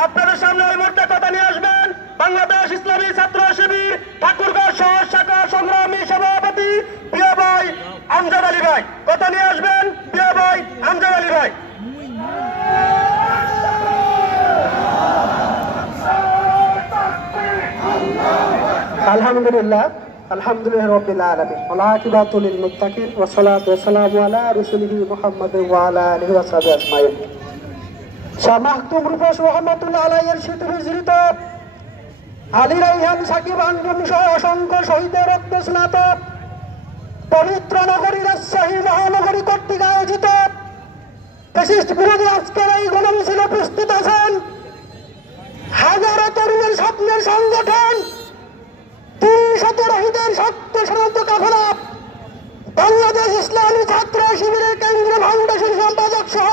আপনাদের সামনে এই মুহূর্তে কথা নিয়ে আসবেন বাংলাদেশ ইসলামী ছাত্র শিবির ঠাকুরগাঁও শহর শাখা সংগ্রামী সভাপতি প্রিয় ভাই আমজাদ আলী ভাই। কথা নিয়ে আসবেন প্রিয় ভাই আমজাদ আলী ভাই। আলহামদুলিল্লাহ আলহামদুলিল্লাহ রাব্বিল আলামিন ওয়া আকিবাতু লিল মুত্তাকিন ওয়া সালাতু ওয়া সালামু আলা রাসূলিহি মুহাম্মাদ ওয়া আলা আলিহি ওয়া সাহবিহি আজমাইন। শাহ মাহতুম রূপেশ রহমাতুল্লাহ আলাইহির স্মৃতি বিজড়িত আলী রায়হান সাকিব আঞ্জুম সহ অসংখ্য শহীদের রক্ত স্নাত পবিত্র নগরী রাজশাহী মহানগরী কর্তৃক আয়োজিত ফ্যাসিস্ট বিরোধী আজকের এই গণমিছিলে উপস্থিত আছেন হাজারো তরুণের স্বপ্নের সংগঠন ৩০০ রহিদের শক্ত সনাত কাফেলা বাংলাদেশ ইসলামী ছাত্র শিবিরের কেন্দ্রীয় ফাউন্ডেশন সম্পাদক সহ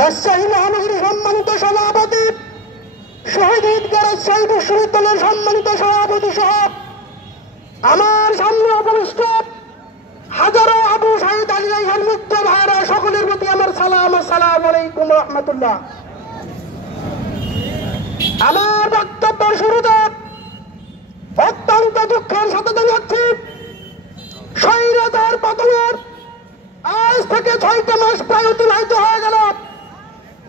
রাজশাহী মহানগরী সম্মানিত সভাপতি শহীদ ঈদগাহ রাজশাহী বিশ্ববিদ্যালয়ের সম্মানিত সভাপতি সহ আমার সামনে উপবিষ্ট হাজারো আবু সাইদ আলী রায়হান মুক্ত ভাইরা সকলের প্রতি আমার সালাম। আসসালামু আলাইকুম রহমতুল্লাহ। আমার বক্তব্যের শুরুতে অত্যন্ত দুঃখের সাথে জানাচ্ছি স্বৈরাচার পতনের আজ থেকে 6টা মাস প্রায় অতিবাহিত হয়ে গেল।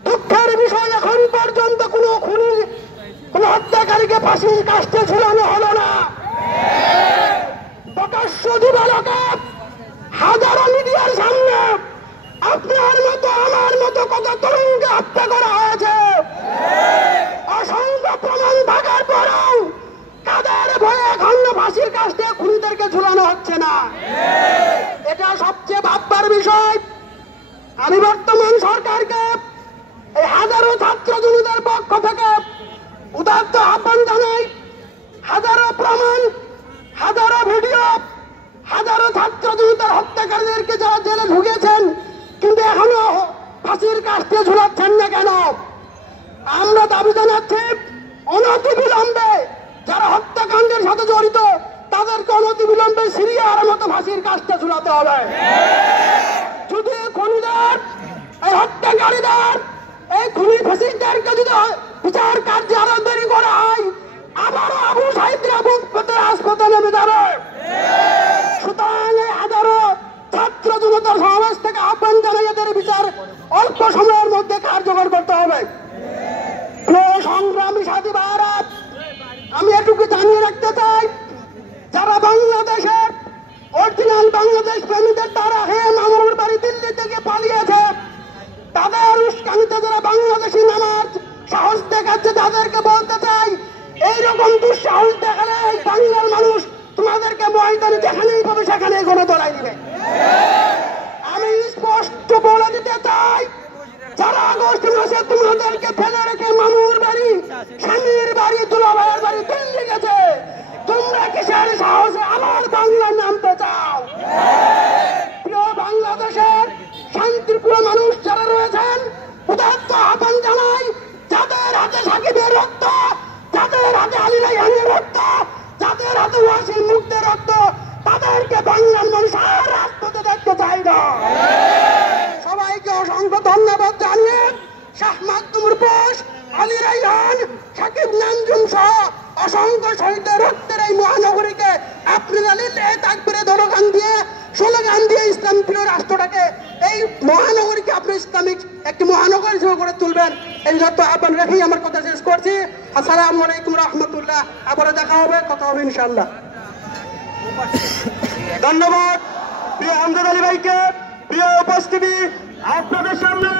দুঃখের বিষয় এখন পর্যন্ত কোনো খুনি কোন হত্যাকারীকে ফাঁসির কাস্টে ঝুলানো হলো না। প্রকাশ্য দিবালোকে হাজারো মিডিয়ার সামনে আপনার মতো আমার মতো কত তরুণকে হত্যা করা হয়েছে। অসংখ্য প্রমাণ থাকার পরেও কাদের ভয়ে এখনো ফাঁসির কাস্টে খুনিদেরকে ঝুলানো হচ্ছে না। এটা সবচেয়ে ভাববার বিষয়। আমি বর্তমান সরকারকে এই হাজারো ছাত্র জনতার পক্ষ থেকে উদাত্ত আহ্বান জানাই। হাজারো প্রমাণ, হাজারো ভিডিও, হাজারো ছাত্র জনতার হত্যাকারীদেরকে যারা জেলে ঢুকেছেন কিন্তু এখনো ফাঁসির কাস্টে ঝুলাচ্ছেন না কেন? আমরা দাবি জানাচ্ছি অনতিবিলম্বে যারা হত্যাকাণ্ডের সাথে জড়িত তাদেরকে অনতিবিলম্বে সিরিয়ার মতো ফাঁসির কাস্টে ঝুলাতে হবে। যদি খুনিদের এই হত্যাকারীদের এই খুনি ফ্যাসিস্টদেরকে যদি বিচার কার্যে আরো দেরি করা হয় আবারও আবু সাইদরা বুক পেতে হাসপাতালে নেমে যাবে। সুতরাং এই হাজারো ছাত্র জনতার সমাবেশ থেকে আহ্বান জানাই এদের বিচার অল্প সময়ের মধ্যে কার্যকর করতে হবে। সংগ্রামী সাথী ভারত, আমি এটুকু জানিয়ে রাখতে চাই যারা বাংলাদেশের অরিজিনাল বাংলাদেশ প্রেমীদের তারা হে মামুর বাড়ি দিল্লি থেকে পালিয়েছে তাদের উস্কানিতে যারা বাংলাদেশি নামাজ সাহস দেখাচ্ছে তাদেরকে বলতে চাই এইরকম দুঃসাহস দেখালে এই বাংলার মানুষ তোমাদেরকে ময়দানে যেখানেই পাবে সেখানেই গণতলায় দিবে। আমি স্পষ্ট বলে দিতে চাই যারা আগস্ট মাসে তোমাদেরকে ফেলে রেখে মামুর বাড়ি স্বামীর বাড়ি দুলাভাইয়ের বাড়ি দিল্লি গেছে তোমরা কিসের সাহসে আমার বাংলার নামতে চাও? প্রিয় বাংলাদেশের শান্তিপ্রিয় মানুষ যারা রয়েছেন উদাত্ত আহ্বান জানাই যাদের হাতে সাকিবের রক্ত, যাদের হাতে আলী রায়হানের রক্ত, যাদের হাতে ওয়াসিম মুক্তের রক্ত তাদেরকে বাংলার মানুষ আর রাজপথে দেখতে চাই না। সবাইকে অসংখ্য ধন্যবাদ জানিয়ে শাহ মাহতুম রূপেশ, আলী রায়হান, সাকিব নানজুম সহ অসংখ্য শহীদের রক্তের এই মহানগরীকে আপনারা লিল্লাহি তাকবীরে দরগান দিয়ে স্লোগান দিয়ে ইসলাম প্রিয় রাষ্ট্রটাকে এই মহানগরীকে আপনি ইসলামিক একটি মহানগর হিসেবে গড়ে তুলবেন এই যত আহ্বান রেখেই আমার কথা শেষ করছি। আসসালামু আলাইকুম রহমতুল্লাহ। আবারও দেখা হবে, কথা হবে ইনশাআল্লাহ। ধন্যবাদ প্রিয় আমজাদ আলী ভাইকে। প্রিয় উপস্থিতি আপনাদের সামনে